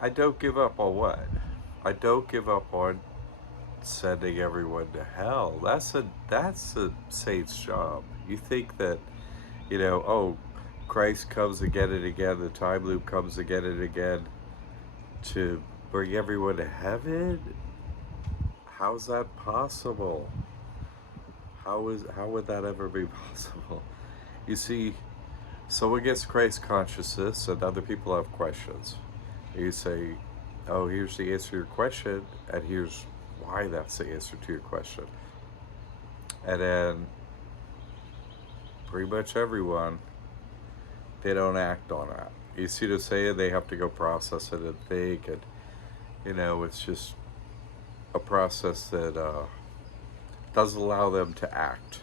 I don't give up on what? I don't give up on sending everyone to hell. That's a saint's job. You think that, oh, Christ comes again and again, the time loop comes again and again to bring everyone to heaven? How's that possible? How would that ever be possible? You see, someone gets Christ consciousness and other people have questions. You say, oh, here's the answer to your question, and here's why that's the answer to your question. And then pretty much everyone, they don't act on that. You see what I'm saying? They have to go process it and think, and it's just a process that doesn't allow them to act.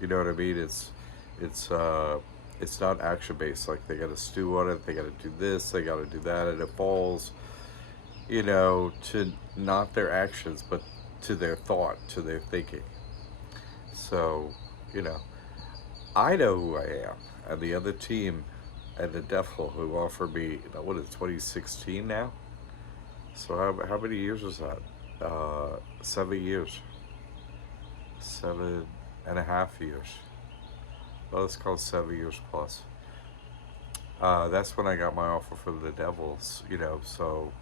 You know what I mean? It's it's not action based. Like they got to stew on it. They got to do this. They got to do that, and it falls, to not their actions, but to their thought, to their thinking. So, you know, I know who I am, and the other team, and the devil who offered me, what is it, 2016 now? So how many years was that? 7 years, 7.5 years. Well, let's call it 7 years plus. That's when I got my offer from the Devils, so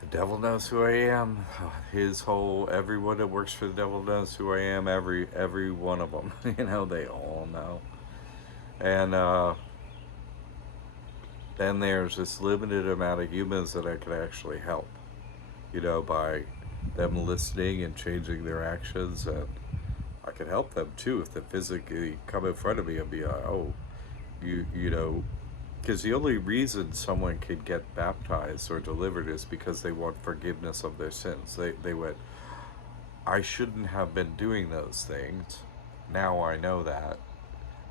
the devil knows who I am. Everyone that works for the devil knows who I am. Every one of them, they all know. And then there's this limited amount of humans that I can actually help, by them listening and changing their actions. And I could help them too if they physically come in front of me and be like, oh, you know, because the only reason someone can get baptized or delivered is because they want forgiveness of their sins. They went, I shouldn't have been doing those things. Now I know that,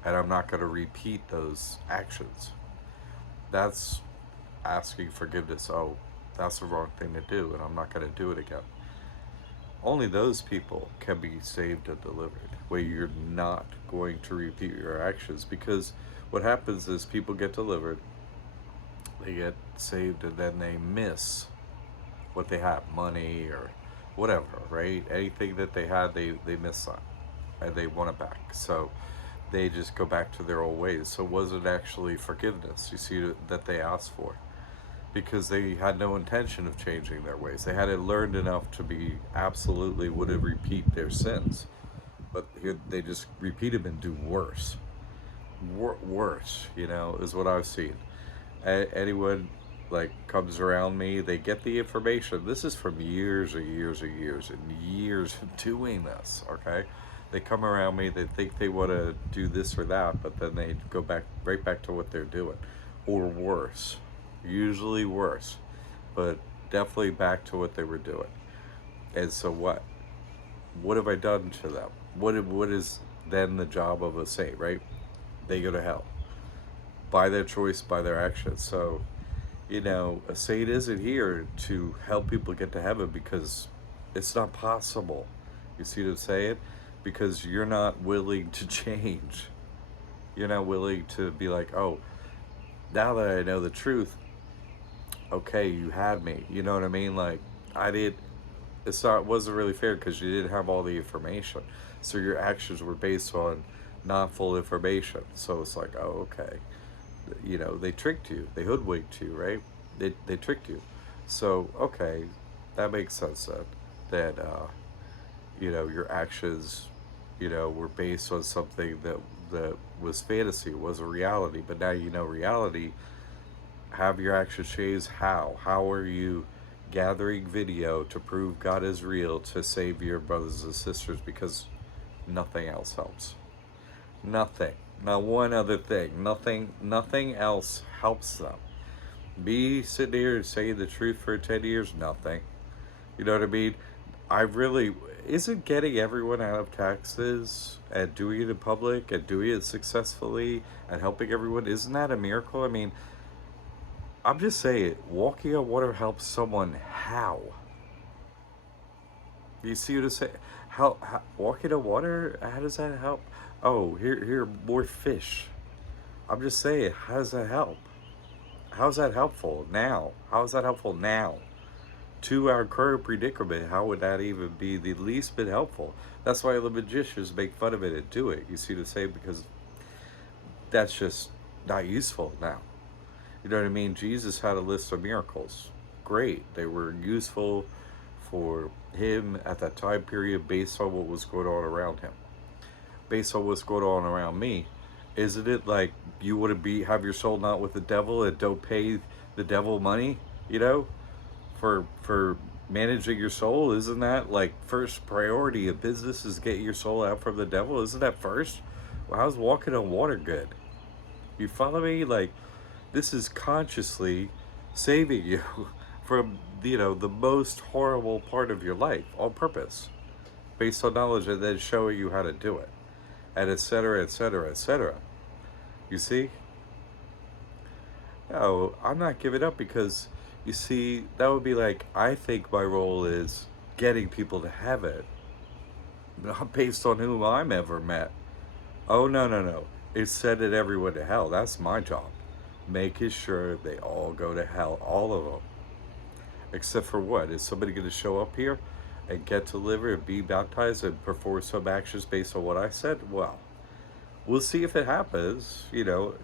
and I'm not going to repeat those actions. That's asking forgiveness. Oh, that's the wrong thing to do, and I'm not going to do it again. Only those people can be saved and delivered, where you're not going to repeat your actions. Because what happens is people get delivered, they get saved, and then they miss what they have, money or whatever, right? Anything that they had, they miss that, and they want it back. So they just go back to their old ways. So it wasn't actually forgiveness, you see, that they asked for, because they had no intention of changing their ways. They hadn't learned enough to be absolutely wouldn't repeat their sins. But here they just repeat them and do worse. Worse, is what I've seen. Anyone like comes around me, they get the information. This is from years and years and years and years of doing this, okay? They come around me, they think they want to do this or that, but then they go back right back to what they're doing, or worse, usually worse, but definitely back to what they were doing. And so what have I done to them? What is then the job of a saint, right? They go to hell by their choice, by their actions. So a saint isn't here to help people get to heaven, because it's not possible. You see what I'm saying? Because you're not willing to change. You're not willing to be like, oh, now that I know the truth, okay, you had me. You know what I mean? Like, I did. It wasn't really fair because you didn't have all the information. So your actions were based on not full information. So it's like, oh, okay. They tricked you. They hoodwinked you, right? They tricked you. So, okay, that makes sense then. That, your actions, were based on something that was fantasy, was a reality. But now you know reality. Have your actions changed? How? How are you gathering video to prove God is real to save your brothers and sisters? Because nothing else helps. Nothing. Not one other thing. Nothing else helps them. Me sitting here and saying the truth for 10 years, nothing. You know what I mean? I really, isn't getting everyone out of taxes and doing it in public and doing it successfully and helping everyone, isn't that a miracle? I mean, I'm just saying, walking on water helps someone. How? You see what I say? How walking on water? How does that help? Oh, here, more fish. I'm just saying, how does that help? How's that helpful now? How is that helpful now? To our current predicament, how would that even be the least bit helpful? That's why the magicians make fun of it and do it. You see the same, because that's just not useful now. You know what I mean? Jesus had a list of miracles. Great. They were useful for him at that time period based on what was going on around him. Based on what's going on around me, isn't it like you want to be have your soul not with the devil and don't pay the devil money, you know, for managing your soul? Isn't that like first priority of business is get your soul out from the devil? Isn't that first? Well, how's walking on water good? You follow me? Like, this is consciously saving you from, the most horrible part of your life on purpose, based on knowledge, and then showing you how to do it, and et cetera, et cetera, et cetera. You see? No, I'm not giving up, because, you see, that would be like, I think my role is getting people to heaven, not based on whom I'm ever met. Oh, no, no, no. It's sending everyone to hell. That's my job. Making sure they all go to hell, all of them. Except for what? Is somebody going to show up here and get delivered and be baptized and perform some actions based on what I said? Well, we'll see if it happens.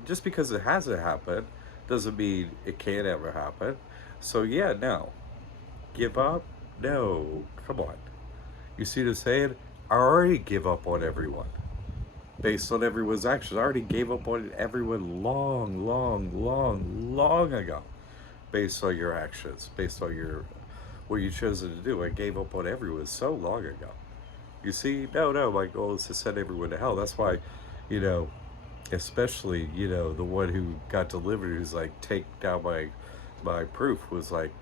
Just because it hasn't happened doesn't mean it can't ever happen. So, yeah, no. Give up? No. Come on. You see what I'm saying? I already give up on everyone based on everyone's actions. I already gave up on everyone long, long, long, long ago, based on your actions, based on what you chosen to do. I gave up on everyone so long ago. You see, no, my goal is to send everyone to hell. That's why, you know, especially, the one who got delivered, who's like, take down my proof, was like,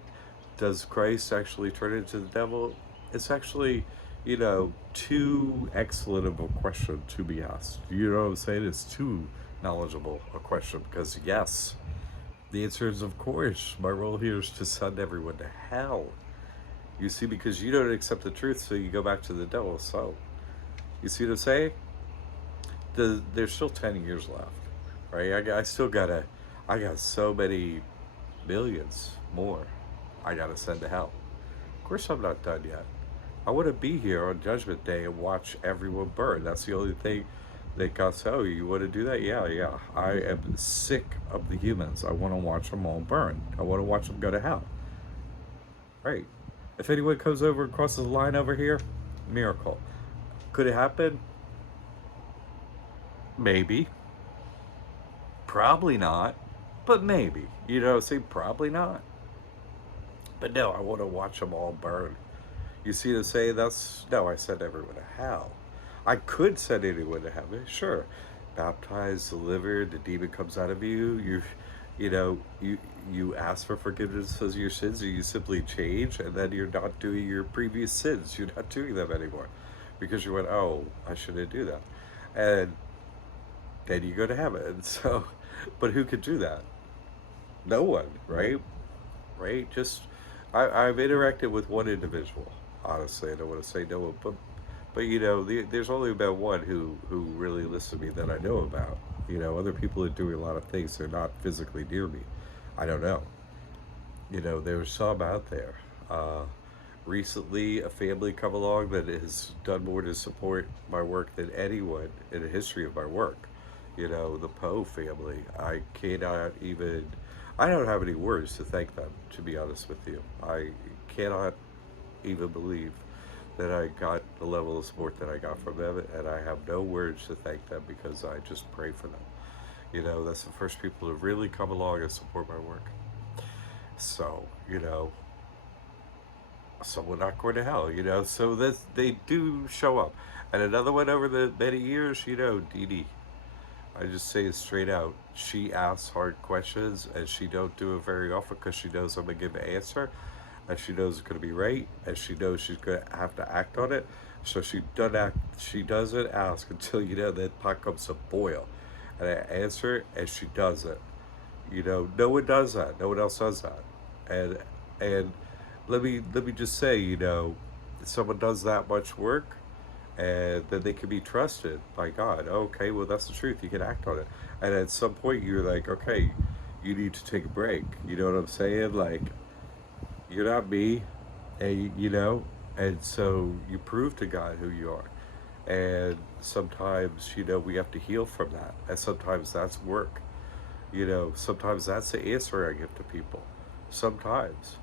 does Christ actually turn into the devil? It's actually, too excellent of a question to be asked. You know what I'm saying? It's too knowledgeable a question, because yes, the answer is of course. My role here is to send everyone to hell. You see, because you don't accept the truth, so you go back to the devil. So, you see what I'm saying? There's still 10 years left, right? I got so many millions more I gotta send to hell. Of course, I'm not done yet. I want to be here on Judgment Day and watch everyone burn. That's the only thing that God said, oh, you want to do that? Yeah, yeah. I am sick of the humans. I want to watch them all burn. I want to watch them go to hell. Right. If anyone comes over and crosses the line over here, miracle. Could it happen? Maybe. Probably not. But maybe. Say probably not. But no, I want to watch them all burn. You see to say no, I send everyone to hell. I could send anyone to heaven, sure. Baptized, delivered, the demon comes out of you. You ask for forgiveness of your sins, or you simply change, and then you're not doing your previous sins. You're not doing them anymore, because you went, oh, I shouldn't do that, and then you go to heaven. So, but who could do that? No one, right? Right? I've interacted with one individual. Honestly, I don't want to say no one, but there's only about one who really listened to me that I know about. Other people are doing a lot of things. They're not physically near me. I don't know. There's some out there. Recently, a family come along that has done more to support my work than anyone in the history of my work. The Poe family. I cannot even. I don't have any words to thank them, to be honest with you. I cannot even believe that I got the level of support that I got from them, and I have no words to thank them, because I just pray for them. That's the first people to really come along and support my work. So, someone not going to hell, so that they do show up. And another one over the many years, Dee Dee. I just say it straight out. She asks hard questions, and she don't do it very often, because she knows I'm gonna give an answer, and she knows it's gonna be right, and she knows she's gonna have to act on it. So she doesn't act. She doesn't ask until that pot comes to boil, and I answer, and she does it. No one does that. No one else does that. And let me just say, if someone does that much work, and then they can be trusted by God. Okay, well, that's the truth. You can act on it. And at some point, you're like, okay, you need to take a break. You know what I'm saying? Like, you're not me, and and so you prove to God who you are. And sometimes, we have to heal from that. And sometimes that's work. Sometimes that's the answer I give to people. Sometimes.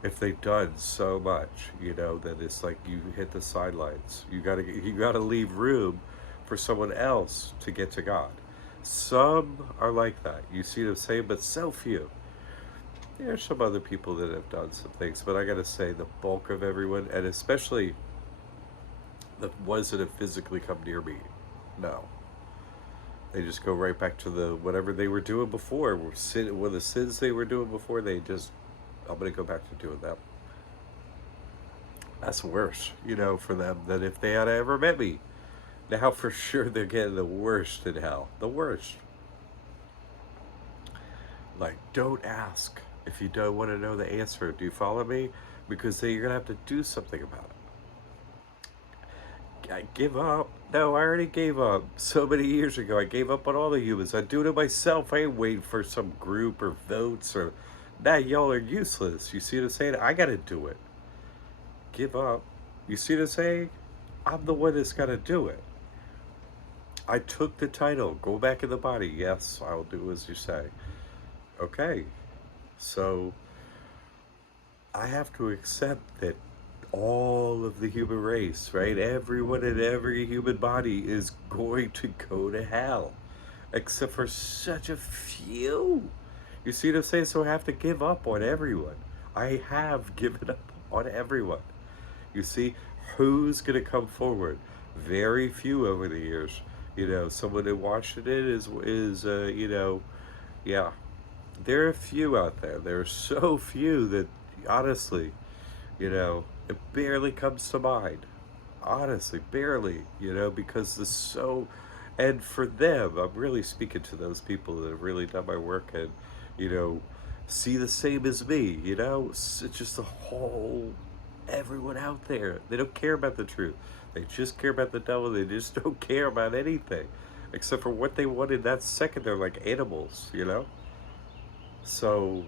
If they've done so much, then it's like you hit the sidelines. You gotta leave room for someone else to get to God. Some are like that. You see what I'm saying? But so few. There's some other people that have done some things, but I gotta say the bulk of everyone, and especially the ones that have physically come near me, no. They just go right back to the whatever they were doing before. With the sins they were doing before, I'm gonna go back to doing them. That's worse, for them than if they had ever met me. Now for sure they're getting the worst in hell. The worst. Like, don't ask if you don't want to know the answer. Do you follow me? Because then you're gonna have to do something about it. I give up. No, I already gave up so many years ago. I gave up on all the humans. I do it myself. I ain't waiting for some group or votes or. Nah, y'all are useless. You see what I'm saying? I gotta do it. Give up. You see what I'm saying? I'm the one that's gotta do it. I took the title. Go back in the body. Yes, I'll do as you say. Okay. So I have to accept that all of the human race, right? Everyone in every human body is going to go to hell, except for such a few. You see what I'm saying? So I have to give up on everyone. I have given up on everyone. You see, who's going to come forward? Very few over the years. Someone in Washington is yeah. There are a few out there. There are so few that, honestly, it barely comes to mind. Honestly, barely, because there's and for them, I'm really speaking to those people that have really done my work and, you know, see the same as me, It's just the whole, everyone out there. They don't care about the truth. They just care about the devil. They just don't care about anything except for what they wanted that second. They're like animals. So,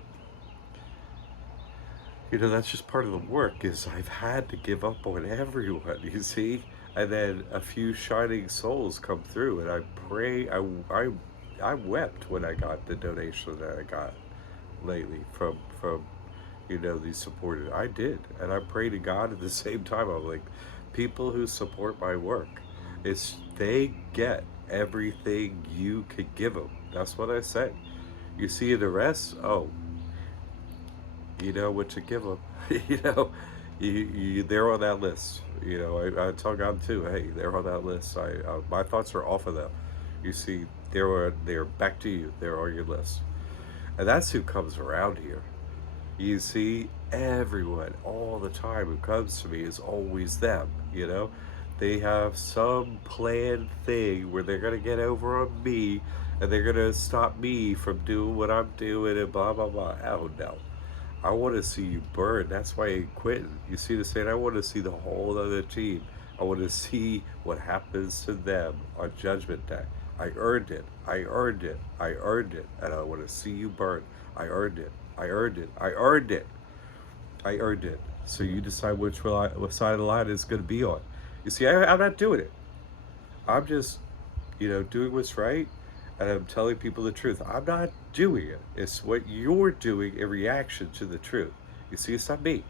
that's just part of the work is I've had to give up on everyone, you see? And then a few shining souls come through and I pray, I wept when I got the donation that I got lately from these supporters. I did. And I pray to God at the same time. I'm like, people who support my work, they get everything you could give them. That's what I say. You see the rest? Oh, you know what to give them. you know, they're on that list. I tell God too. Hey, they're on that list. My thoughts are off of them. You see, they're back to you. They're on your list, and that's who comes around here. You see, everyone all the time who comes to me is always them. They have some planned thing where they're gonna get over on me, and they're gonna stop me from doing what I'm doing, and blah blah blah. Oh no. I want to see you burn. That's why I quit. You see the saying? I want to see the whole other team. I want to see what happens to them on Judgment Day. I earned it. I earned it. I earned it. And I want to see you burn. I earned it. I earned it. I earned it. I earned it. So you decide what side of the line it's going to be on. You see, I'm not doing it. I'm just, doing what's right, and I'm telling people the truth. I'm not doing it. It's what you're doing in reaction to the truth. You see, it's not me.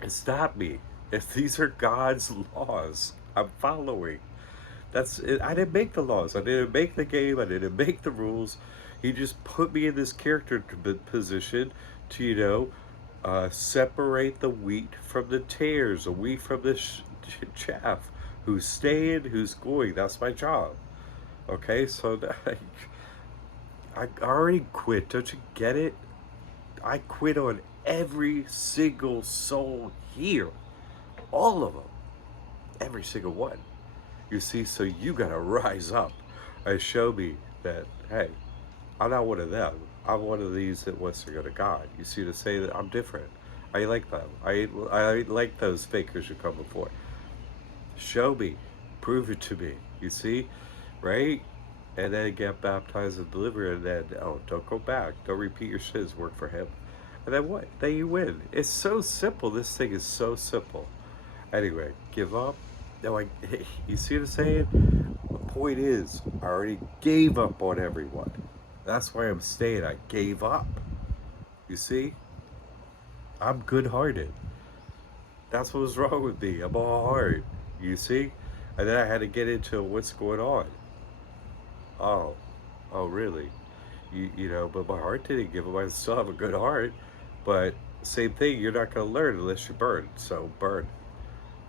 It's not me. If these are God's laws, I'm following. That's it. I didn't make the laws. I didn't make the game. I didn't make the rules. He just put me in this character position to, separate the wheat from the tares, the wheat from the chaff. Who's staying, who's going. That's my job. Okay, so I already quit. Don't you get it? I quit on every single soul here. All of them. Every single one. You see, so you gotta rise up and show me that, hey, I'm not one of them. I'm one of these that wants to go to God. You see, to say that I'm different. I like them. I like those fakers who come before. Show me. Prove it to me. You see? Right? and then get baptized and delivered, and then, oh, don't go back. Don't repeat your sins. Work for Him. And then what? Then you win. It's so simple. This thing is so simple. Anyway, give up. No, you see what I'm saying? The point is, I already gave up on everyone. That's why I'm staying. I gave up. You see? I'm good hearted. That's what was wrong with me. I'm all heart. You see? And then I had to get into what's going on. Oh, oh, really? But my heart didn't give up. I still have a good heart. But same thing, you're not going to learn unless you burn. So burn.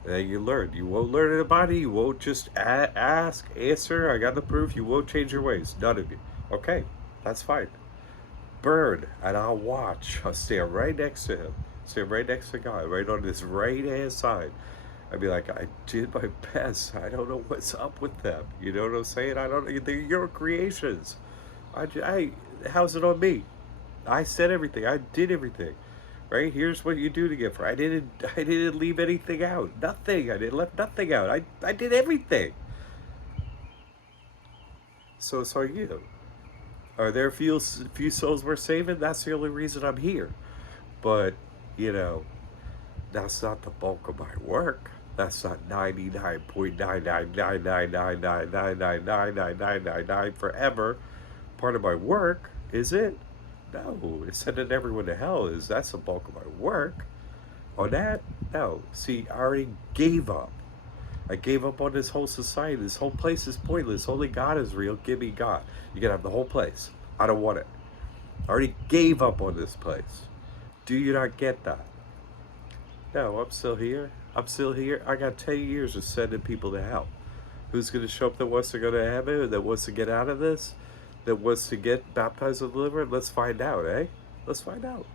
And then you learn. You won't learn in a body. You won't just ask, answer. I got the proof. You won't change your ways. None of you. Okay, that's fine. Burn, and I'll watch. I'll stand right next to Him. Stand right next to God, right on His right hand side. I'd be like, I did my best. I don't know what's up with them. You know what I'm saying? I don't know. They're your creations. How's it on me? I said everything. I did everything. Right? Here's what you do to get for. I didn't leave anything out. Nothing. I didn't left nothing out. I did everything. So it's on you. Are there few souls worth saving? That's the only reason I'm here. But, you know, that's not the bulk of my work. That's not 99.99999999999 forever part of my work, is it? No, it's sending everyone to hell. That's the bulk of my work? On that? No. See, I already gave up. I gave up on this whole society. This whole place is pointless. Only God is real. Give me God. You can have the whole place. I don't want it. I already gave up on this place. Do you not get that? No, I'm still here. I'm still here. I got 10 years of sending people to hell. Who's going to show up that wants to go to heaven, that wants to get out of this, that wants to get baptized and delivered? Let's find out, eh? Let's find out.